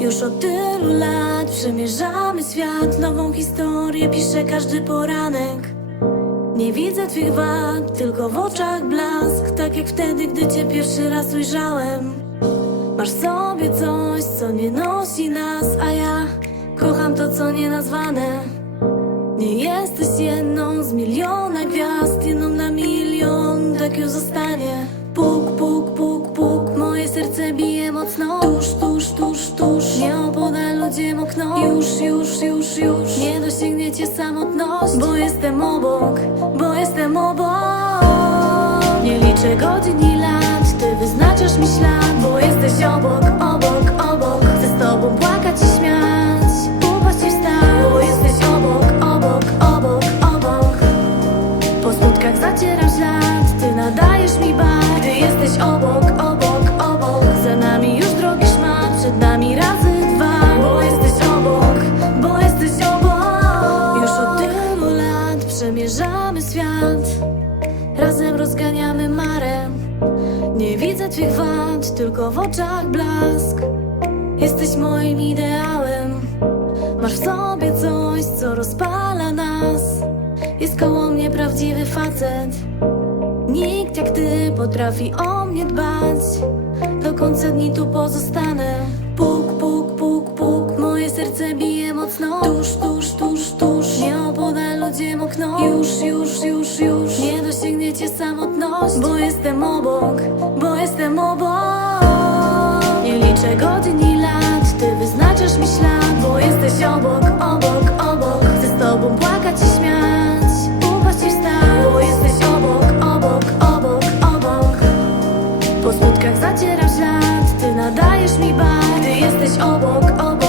Już od tylu lat przemierzamy świat Nową historię pisze każdy poranek. Nie widzę twych wad, tylko w oczach blask Tak jak wtedy, gdy cię pierwszy raz ujrzałem. Masz sobie coś, co nie nosi nas A ja kocham to, co nienazwane. Nie jesteś jedną z miliona gwiazd Jedną na milion, tak już zostanie Już, już, już, Nie dosięgniecie samotność Bo jestem obok, bo jestem obok. Nie liczę godzin i lat Ty wyznaczasz mi ślad Bo jesteś obok, obok, obok. Chcę z tobą płakać i śmiać Upaść i wstać Bo jesteś obok, obok, obok, obok. Po smutkach zacieram ślad, ty nadajesz mi bar Ty jesteś obok, świat Razem rozganiamy marę. Nie widzę twych wad, tylko w oczach blask. Jesteś moim ideałem. Masz w sobie coś, co rozpala nas. Jest koło mnie prawdziwy facet. Nikt jak ty potrafi o mnie dbać. Do końca dni tu pozostanę okno Już, już, już, już Nie dosięgniecie samotność Bo jestem obok, bo jestem obok. Nie liczę godzin i lat Ty wyznaczasz mi ślad. Bo jesteś obok, obok, obok. Chcę z tobą płakać i śmiać Upaść i wstać. Bo jesteś obok, obok, obok, obok. Po smutkach zacieram ślad Ty nadajesz mi bar Ty jesteś obok, obok